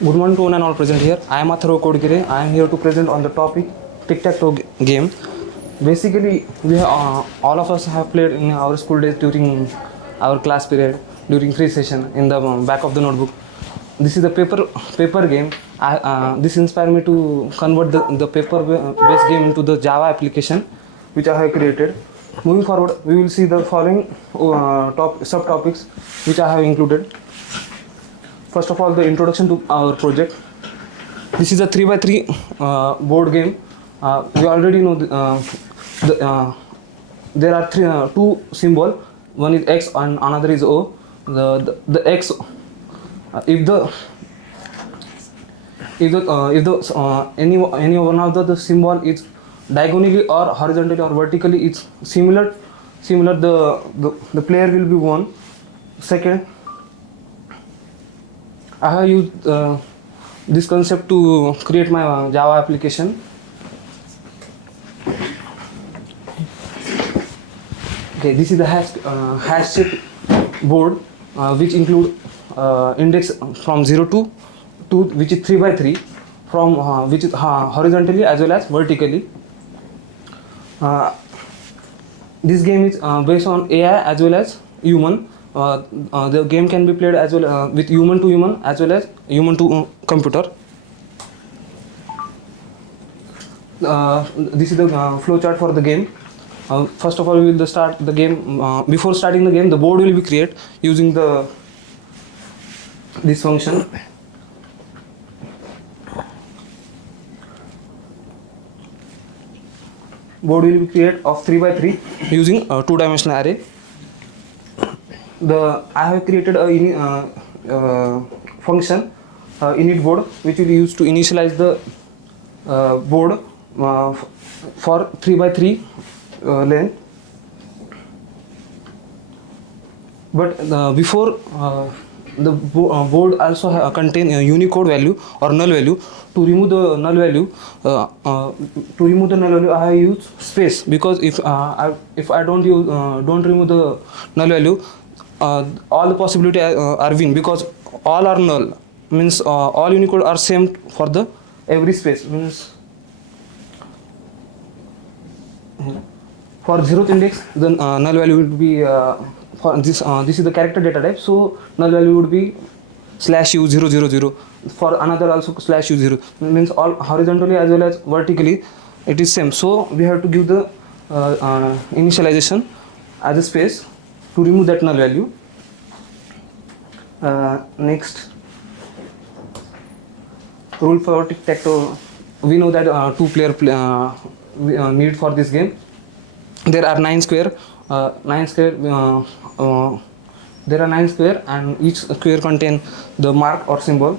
Good morning to one and all present here. I am Atharo Kodgire. I am here to present on the topic Tic-Tac-Toe game. Basically, all of us have played in our school days during our class period, during free session in the back of the notebook. This is the paper game. This inspired me to convert the paper based game into the Java application, which I have created. Moving forward, we will see the following subtopics which I have included. First of all, the introduction to our project. This is a 3x3 board game. We already know there are two symbols. One is X and another is O. The X, if any one of the symbol is diagonally or horizontally or vertically, it's similar. The player will be won. Second, I have used this concept to create my Java application. Okay, this is the hash shaped board which include index from 0 to 2, which is 3x3, from which is horizontally as well as vertically. This game is based on AI as well as human. The game can be played as well with human to human as well as human to computer. This is the flow chart for the game. First of all, we will start the game. Before starting the game, the board will be created using this function. Board will be created of 3x3 using a two-dimensional array. I have created a function init board, which will be used to initialize the board for 3x3 length. But before the board also contain a Unicode value or null value. To remove the null value, I have used space, because if I don't remove the null value, all the possibility are win, because all are null, means all Unicode are same for the every space. Means for 0th index, the null value will be for this is the character data type, so null value would be /u000. For another also /u0, means all horizontally as well as vertically it is same, so we have to give the initialization as a space to remove that null value. Next, rule for Tic-Tac-Toe. We know that two player need for this game. There are 9 square. There are 9 square, and each square contain the mark or symbol.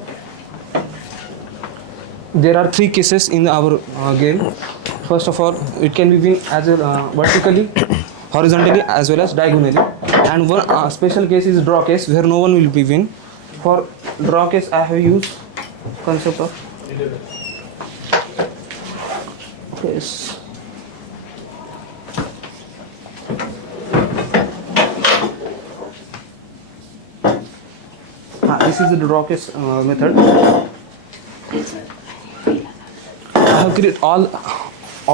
There are 3 cases in our game. First of all, it can be win as vertically, horizontally as well as diagonally. And one special case is draw case, where no one will be win. For draw case, I have used concept of case. This is the draw case method. I have created all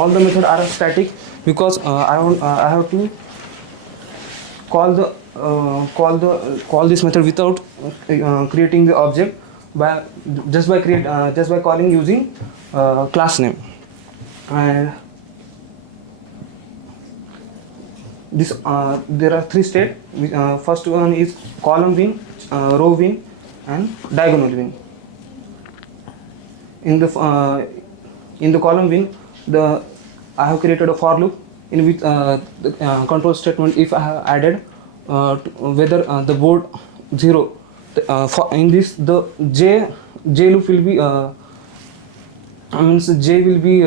the methods are static, because I have to call this method without creating the object just by calling using class name. And this there are 3 states. First one is column win, row win, and diagonal win. In the column win, I have created a for loop in which the control statement, if I have added whether the board 0, in this the j loop will be means j will be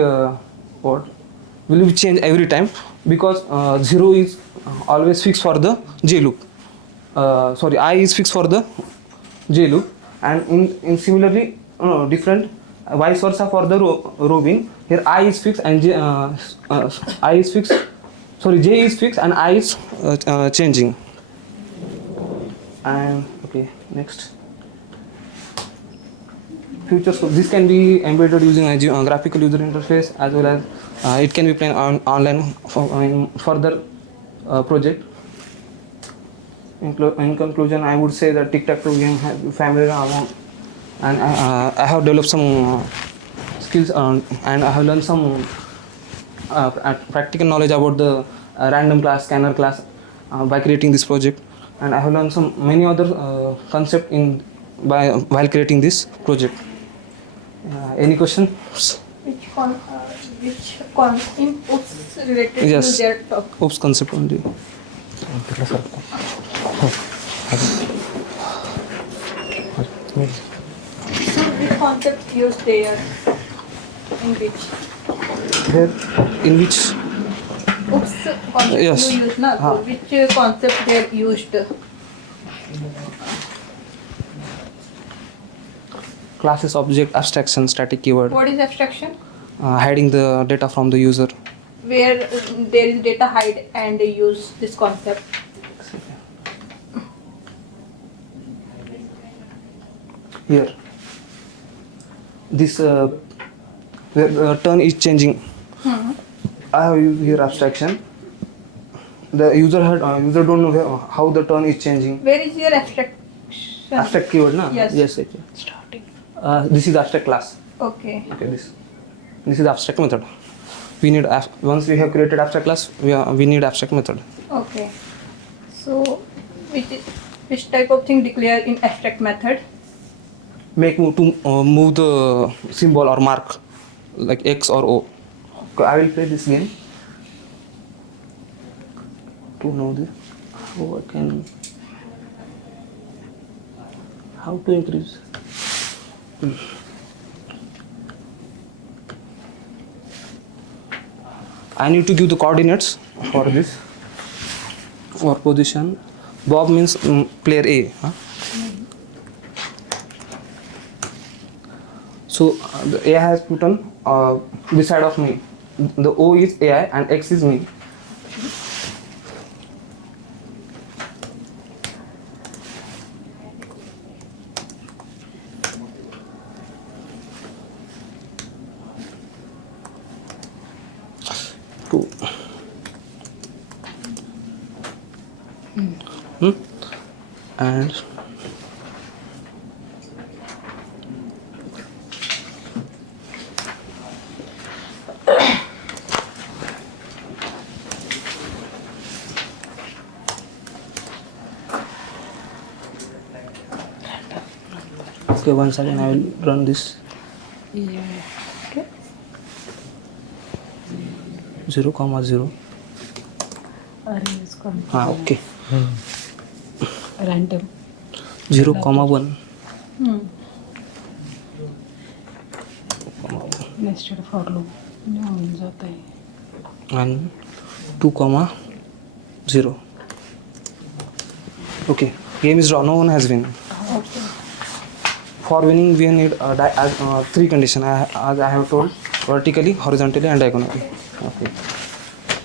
will be changed every time, because 0 is always fixed for the j loop. I is fixed for the j loop, and in similarly different vice versa for the row win. Here I is fixed and j is fixed and I is changing. And okay, next. future scope. This can be embedded using a graphical user interface, as well as it can be played online for in further project. In conclusion, I would say that Tic-Tac-Toe game has familiar among, and I have developed some skills and I have learned some practical knowledge about the random class, scanner class by creating this project, and I have learned some many other concept in while creating this project. Any questions? Which in oops related Yes. to their talk? Oops concept only. So which concept used there? In which? Here, in which? Oops concept Yes. you used, na? So which concept they used? Classes, object, abstraction, static keyword. What is abstraction? Hiding the data from the user. Where there is data hide and they use this concept. Here, this where turn is changing. I have used here abstraction. The user don't know how the turn is changing. Where is your abstraction? Abstract keyword, na? Yes. Yes. Starting. This is abstract class. Okay. Okay, this is abstract method. We need once we have created abstract class, we need abstract method. Okay. So which type of thing declare in abstract method? Make move to move the symbol or mark like X or O. Okay, I will play this game to know this. How to increase. I need to give the coordinates for this, for position. Bob means player A. Huh? So the AI has put on beside of me. The O is AI and X is me. Two. And okay, one second, I will run this. Yeah. Okay. 0,0. Okay. Random. 0,1. Nested for loop. हो जाता है. And 2,0. Okay, game is drawn. No one has win. Okay. For winning, we need three conditions. As I have told, vertically, horizontally, and diagonally. Okay.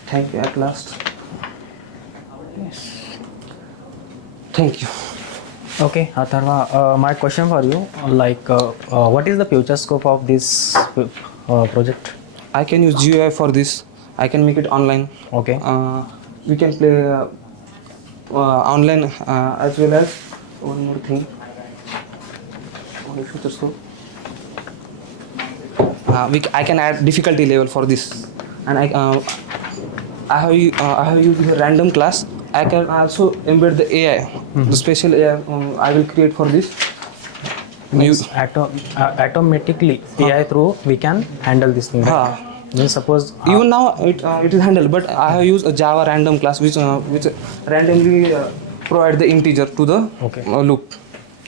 Thank you. At last. Yes. Thank you. Okay, Atharva, my question for you, what is the future scope of this project? I can use GUI for this. I can make it online. Okay. We can play online as well as one more thing. Future scope. I can add difficulty level for this, and I have used a random class. I can also embed the AI, the special AI I will create for this. Means automatically AI through we can handle this thing. Right? Then suppose Even now it is handled, but I have used a Java random class which randomly provide the integer to the loop.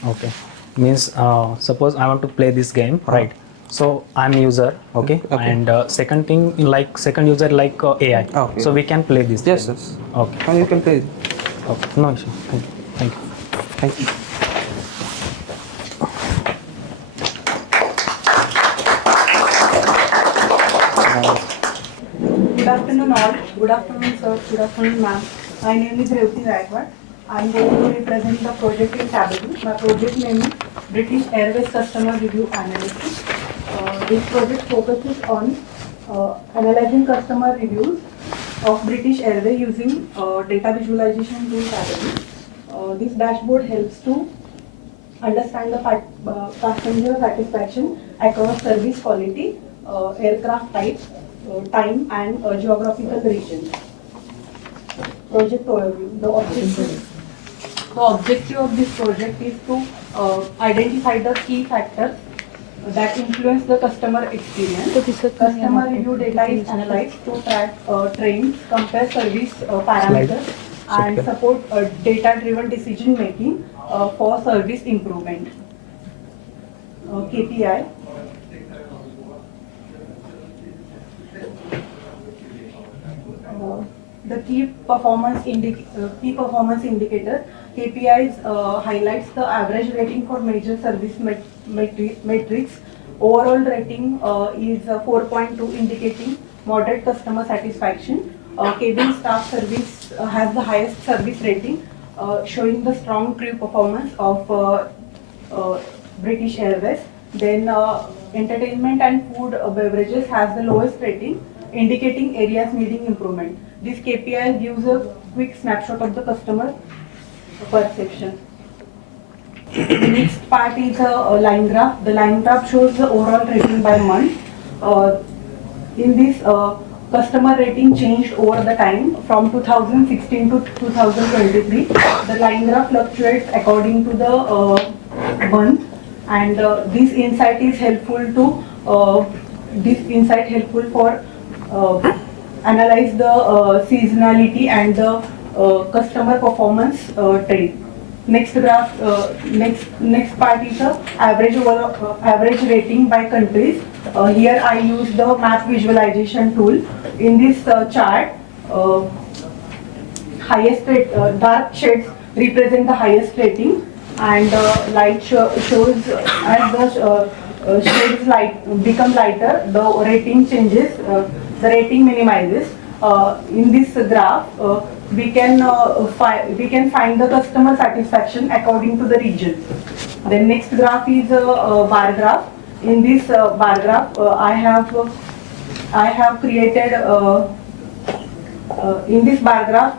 Okay. Means suppose I want to play this game, right? So I'm user, okay? And second thing like second user like AI. Okay. So we can play this. Yes, game. yes. Okay. And you can play it. Okay. No issue. Thank you. Thank you. Thank you. Good afternoon all. Good afternoon sir. Good afternoon ma'am. My name is Revati Gaikwad. I'm going to represent the project in Tableau. My project name is British Airways Customer Review Analysis. This project focuses on analyzing customer reviews of British Airways using data visualization tool Tableau. This dashboard helps to understand the passenger satisfaction across service quality, aircraft type, time and geographical region. Project overview. The objective of this project is to identify the key factors that influence the customer experience. Customer review data is analyzed to track trends, compare service parameters, and support data-driven decision making for service improvement. KPI. The key performance indicators. KPIs highlights the average rating for major service metrics. Overall rating is 4.2, indicating moderate customer satisfaction. Cabin staff service has the highest service rating, showing the strong crew performance of British Airways. Then entertainment and food beverages has the lowest rating, indicating areas needing improvement. This KPI gives a quick snapshot of the customer perception. The next part is a line graph. The line graph shows the overall rating by month. In this, customer rating changed over the time from 2016 to 2023. The line graph fluctuates according to the month, and this insight is helpful for analyze the seasonality and the customer performance trend. Next graph, next part is the average rating by countries. Here I use the map visualization tool. In this chart, dark shades represent the highest rating, and light shows as the shades become lighter, the rating changes. The rating minimizes. In this graph, we can find the customer satisfaction according to the region. The next graph is a bar graph. In this bar graph, I have created in this bar graph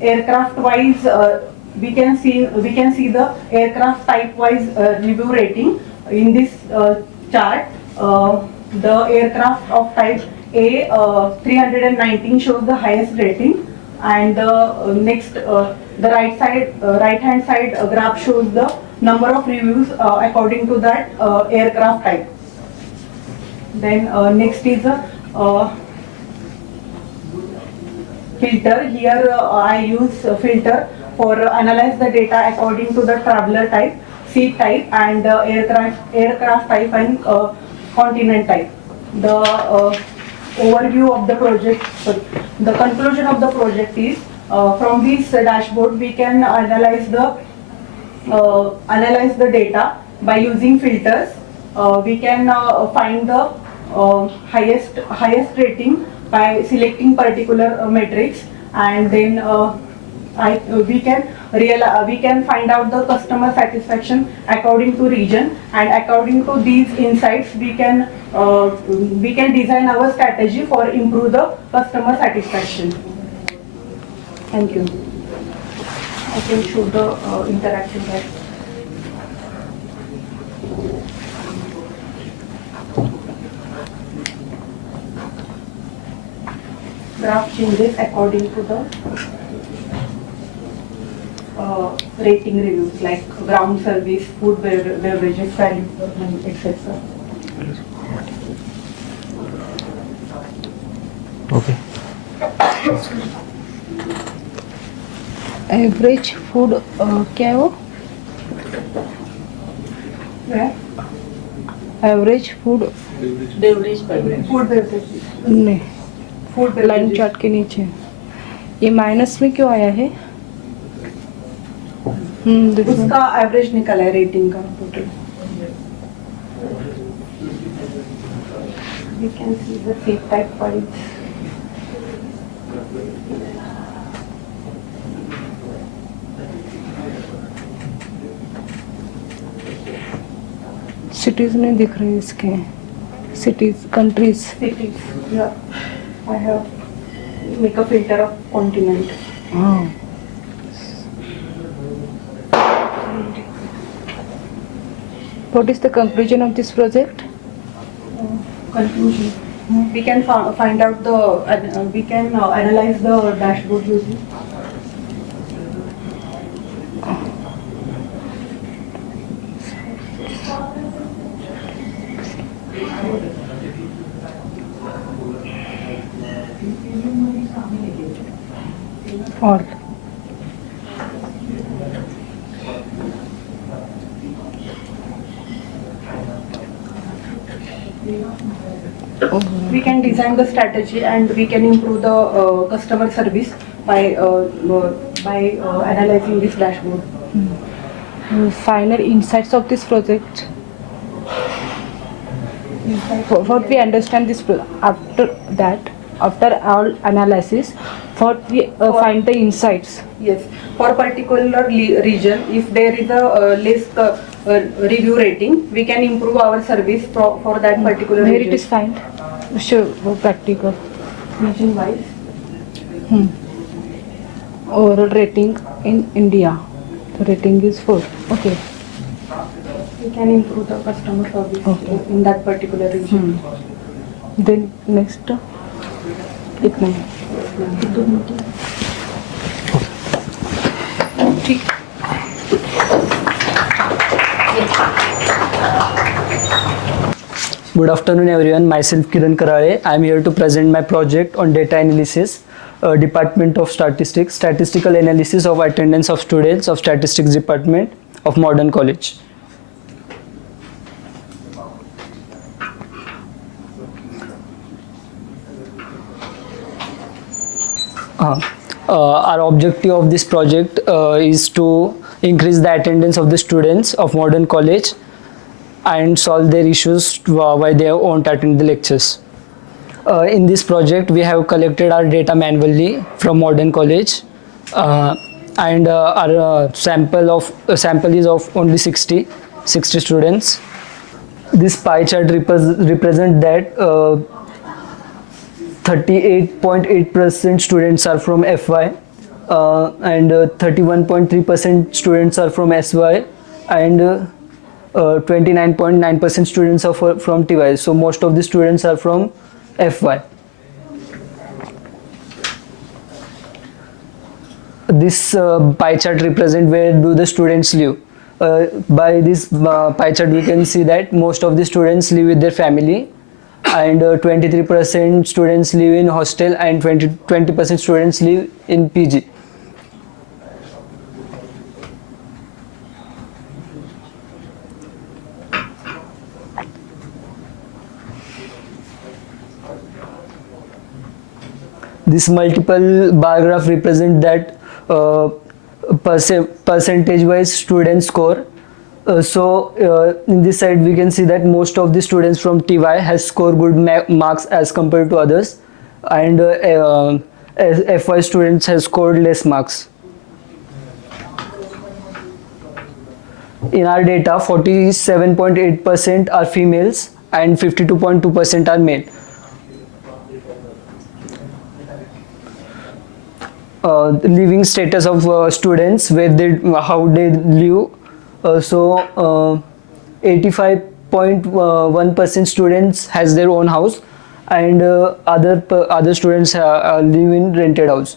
aircraft wise. We can see the aircraft type wise review rating. In this chart, the aircraft of type A 319 shows the highest rating, and next the right hand side graph shows the number of reviews according to that aircraft type. Then next is a filter. Here I use filter for analyze the data according to the traveler type, seat type, and aircraft type and continent type. The overview of the project, the conclusion of the project is from this dashboard we can analyze the data by using filters. We can find the highest rating by selecting particular metrics, and then we can find out the customer satisfaction according to region, and according to these insights we can design our strategy for improve the customer satisfaction. Thank you. I can show the interaction there. Graph changes according to the rating reviews, like ground service, food, beverages, value, etc. Okay. Average food क्या है वो average food Food beverages. नहीं Food line beverages. Chart के नीचे ये minus में क्यों आया है देखो उसका एवरेज निकला है रेटिंग का total. You can see the seat type wise. Cities नहीं दिख रहे इसके, cities countries. Cities. Yeah. I have make a filter of continent. हाँ. What is the conclusion of this project? Conclusion. We can find out the we can analyze the dashboard using All. we can design the strategy and we can improve the customer service by analyzing this dashboard. Final insights of this project. What we understand this after that, after all analysis, what we find the insights. Yes, for particular region, if there is a less review rating, we can improve our service for that particular Where region. it is find? Sure, practical. Region wise. Overall rating in India. The rating is 4. Okay. We can improve the customer service in that particular region. Then next, इतना ही. ठीक. Good afternoon everyone, myself Kiran Karale. I am here to present my project on data analysis, Department of Statistics, Statistical Analysis of Attendance of Students of Statistics Department of Modern College. Our objective of this project is to increase the attendance of the students of Modern College and solve their issues why they won't attend the lectures. In this project, we have collected our data manually from Modern College, and our sample is of only 60 students. This pie chart represent that 38.8% students are from FY, and 31.3% students are from SY, and 29.9% students are from TY. So most of the students are from FY. This pie chart represent where do the students live. By this pie chart we can see that most of the students live with their family, and 23% students live in hostel, and 20% students live in PG. This multiple bar graph represent that percentage wise student score. In this side we can see that most of the students from TY has scored good marks as compared to others, and FY students has scored less marks. In our data, 47.8% are females and 52.2% are male. Living status of students, how they live. 85.1% students has their own house, and other students live in rented house.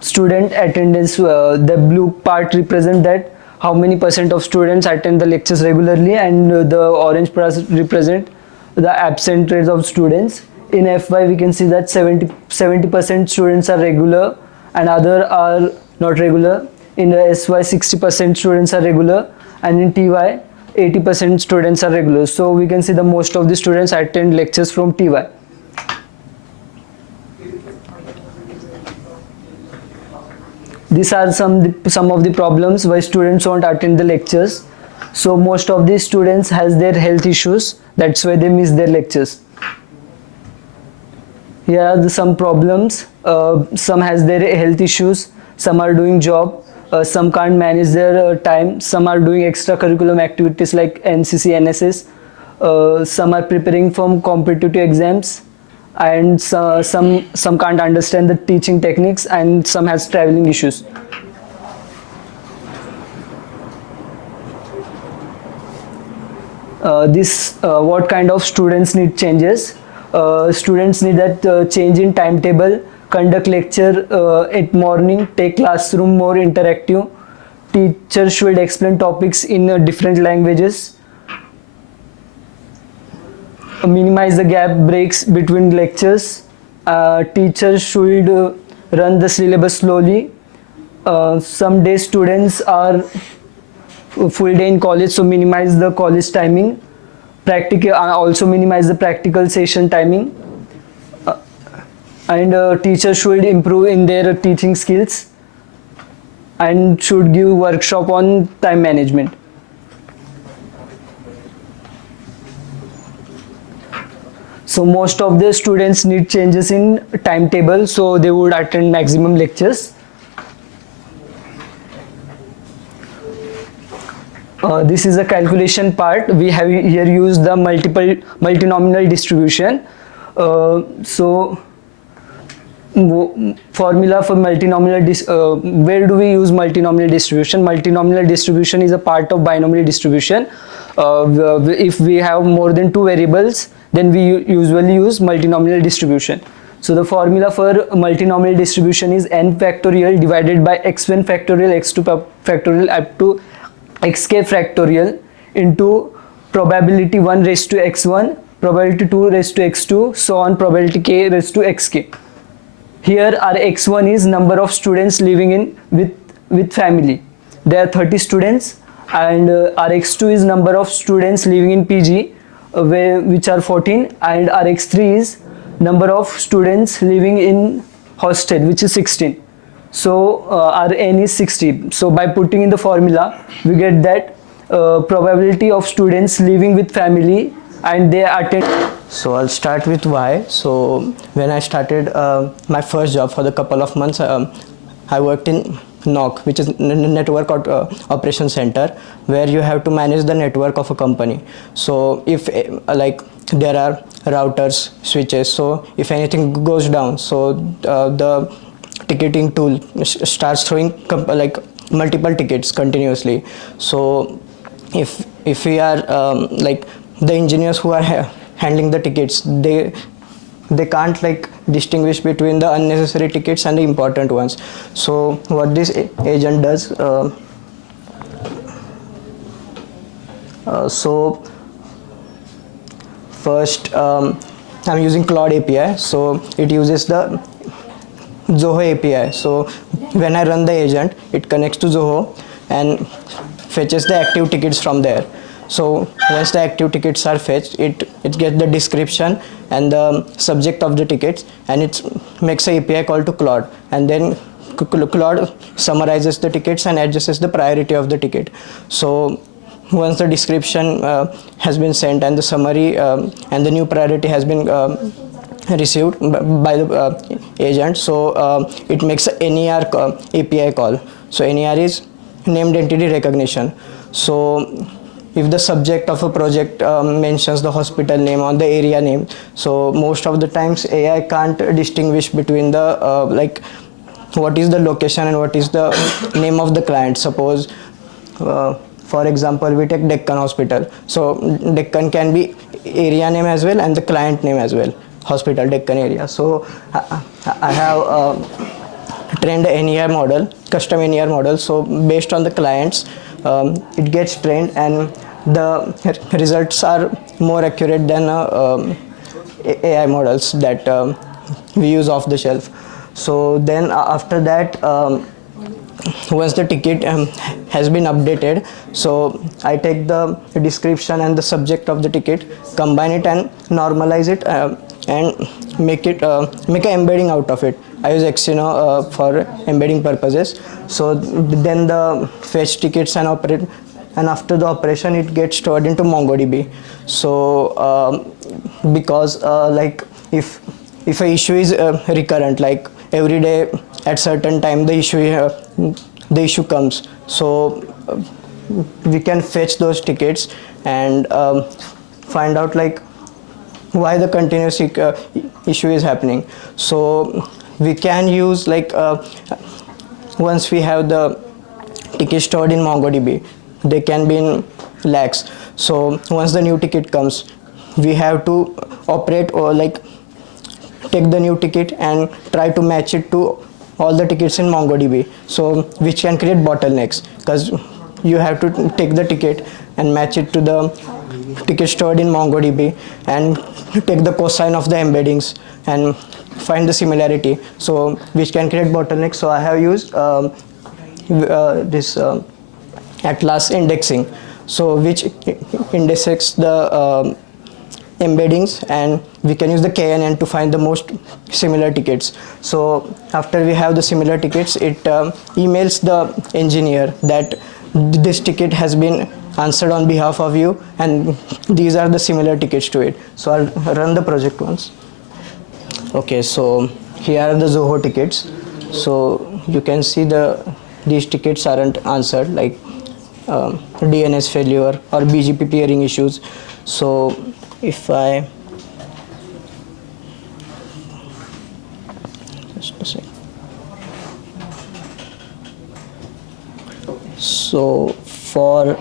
Student attendance, the blue part represent that how many percent of students attend the lectures regularly, and the orange part represent the absent rates of students. In FY we can see that 70% students are regular and other are not regular. In the SY 60% students are regular, and in TY 80% students are regular. So we can see the most of the students attend lectures from TY. These are some of the problems why students won't attend the lectures. So most of the students has their health issues, that's why they miss their lectures. here are some problems. Some has their health issues, some are doing job, some can't manage their time, some are doing extracurriculum activities like NCC, NSS, some are preparing for competitive exams, and some can't understand the teaching techniques, and some has traveling issues. What kind of students need changes? Students need that change in timetable, conduct lecture at morning, take classroom more interactive, teacher should explain topics in different languages, minimize the gap breaks between lectures, teachers should run the syllabus slowly. Some days students are full day in college, so minimize the college timing. Practical also minimize the practical session timing, and teachers should improve in their teaching skills and should give workshop on time management. So most of the students need changes in timetable, so they would attend maximum lectures. This is a calculation part. We have here used the multinomial distribution. Formula for multinomial where do we use multinomial distribution? Multinomial distribution is a part of binomial distribution. If we have more than two variables, then we usually use multinomial distribution. So the formula for multinomial distribution is n factorial divided by x1 factorial, x2 factorial up to xk factorial into probability 1 raised to x1, probability 2 raised to x2, so on, probability k raised to xk. Here our x1 is number of students living in with family. There are 30 students, and our x2 is number of students living in PG, which are 14, and our x3 is number of students living in hostel, which is 16. So our n is 60. So by putting in the formula, we get that probability of students living with family and they attend. So I'll start with why. So when I started my first job for the couple of months, I worked in NOC, which is Network Operation Center, where you have to manage the network of a company. So if like there are routers, switches, so if anything goes down, so the ticketing tool starts throwing like multiple tickets continuously. So if we are like the engineers who are handling the tickets, they can't like distinguish between the unnecessary tickets and the important ones. So what this agent does, so first I'm using Cloud API, so it uses the Zoho API. So when I run the agent, it connects to Zoho and fetches the active tickets from there. So once the active tickets are fetched, it gets the description and the subject of the tickets, and it makes an API call to Claude, and then Claude summarizes the tickets and adjusts the priority of the ticket. So once the description has been sent and the summary and the new priority has been received by the agent, so it makes a NER API call. So NER is named entity recognition. So if the subject of a project mentions the hospital name or the area name, so most of the times AI can't distinguish between the like what is the location and what is the name of the client. Suppose for example we take Deccan Hospital, so Deccan can be area name as well and the client name as well, hospital Deccan area. So I have trained a NER model, custom NER model. So based on the clients, it gets trained and the results are more accurate than AI models that we use off the shelf. So then after that, once the ticket has been updated, so I take the description and the subject of the ticket, combine it and normalize it and make an embedding out of it. I use Xeno for embedding purposes. So then the fetch tickets and operate, and after the operation it gets stored into MongoDB. So because like if if a issue is recurrent, like every day at certain time the issue comes, so we can fetch those tickets and find out like why the continuous issue is happening. So we can use like once we have the tickets stored in MongoDB, they can be in lakhs. So once the new ticket comes, we have to operate or like take the new ticket and try to match it to all the tickets in MongoDB, so which can create bottlenecks, because you have to take the ticket and match it to the ticket stored in MongoDB and take the cosine of the embeddings and find the similarity, so which can create bottlenecks. So I have used this Atlas indexing, so which indexes the embeddings, and we can use the KNN to find the most similar tickets. So after we have the similar tickets, it emails the engineer that this ticket has been answered on behalf of you and these are the similar tickets to it. So I'll run the project once. Okay, so here are the Zoho tickets. So you can see these tickets aren't answered, like DNS failure or BGP peering issues. So if I just a sec. So for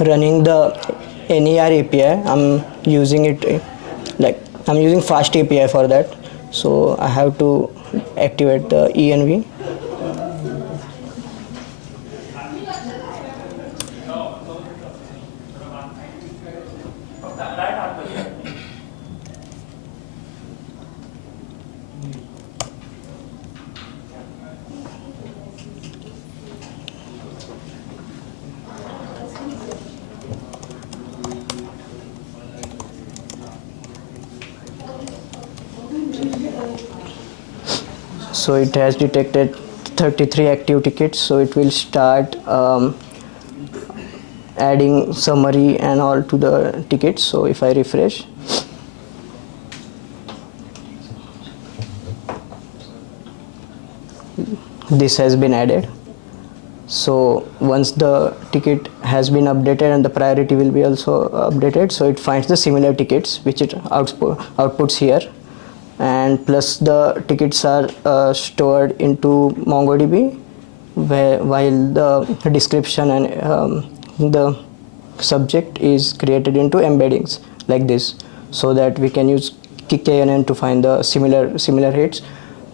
running the NER API, I'm using it like I'm using Fast API for that. So I have to activate the ENV. So it has detected 33 active tickets, so it will start adding summary and all to the tickets. So if I refresh, this has been added. So once the ticket has been updated and the priority will be also updated, so it finds the similar tickets which it outputs here, and plus the tickets are stored into MongoDB, while the description and the subject is created into embeddings like this, so that we can use KNN to find the similar hits.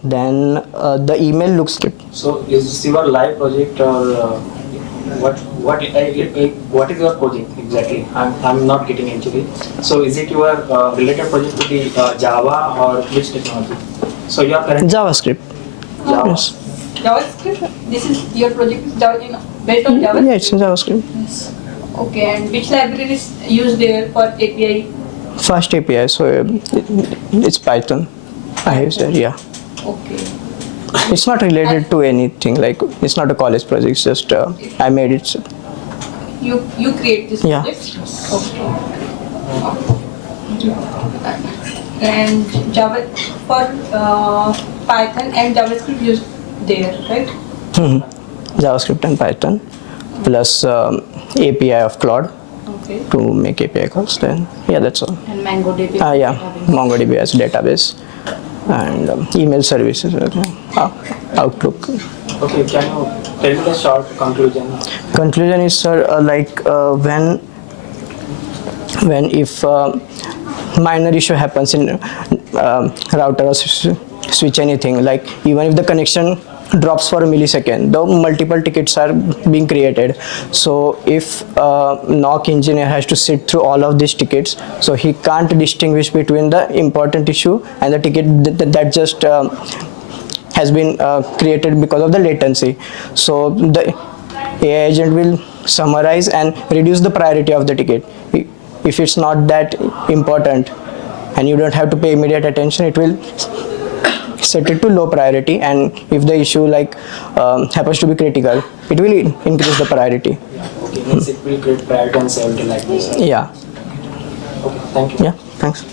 Then the email looks good. So is this your live project or what is your project exactly? I'm not getting into it. So is it your related project to the Java or which technology? So your current JavaScript. Java. Yes. JavaScript? This is your project is based on JavaScript? Yeah, it's in JavaScript. Yes. Okay, and which library is used there for API? Fast API, so it's Python. I use that, yeah. Okay. It's not related to anything, like it's not a college project, it's just I made it. So. You create this Yeah. project? Okay. And Java for Python and JavaScript used there, right? JavaScript and Python plus API of Claude Okay. to make API calls. Then yeah, that's all. And MongoDB. Yeah, MongoDB as database and email services, Outlook. Okay, can you tell me the short conclusion? Conclusion is, sir, when if minor issue happens in router or switch anything, like even if the connection drops for a millisecond, the multiple tickets are being created. So if NOC engineer has to sit through all of these tickets, so he can't distinguish between the important issue and the ticket that just has been created because of the latency. So the AI agent will summarize and reduce the priority of the ticket. If it's not that important and you don't have to pay immediate attention, it will set it to low priority, and if the issue like happens to be critical, it will increase the priority. Okay, means it will create priority and 70 like this. Yeah. Okay, thank you. Yeah, thanks.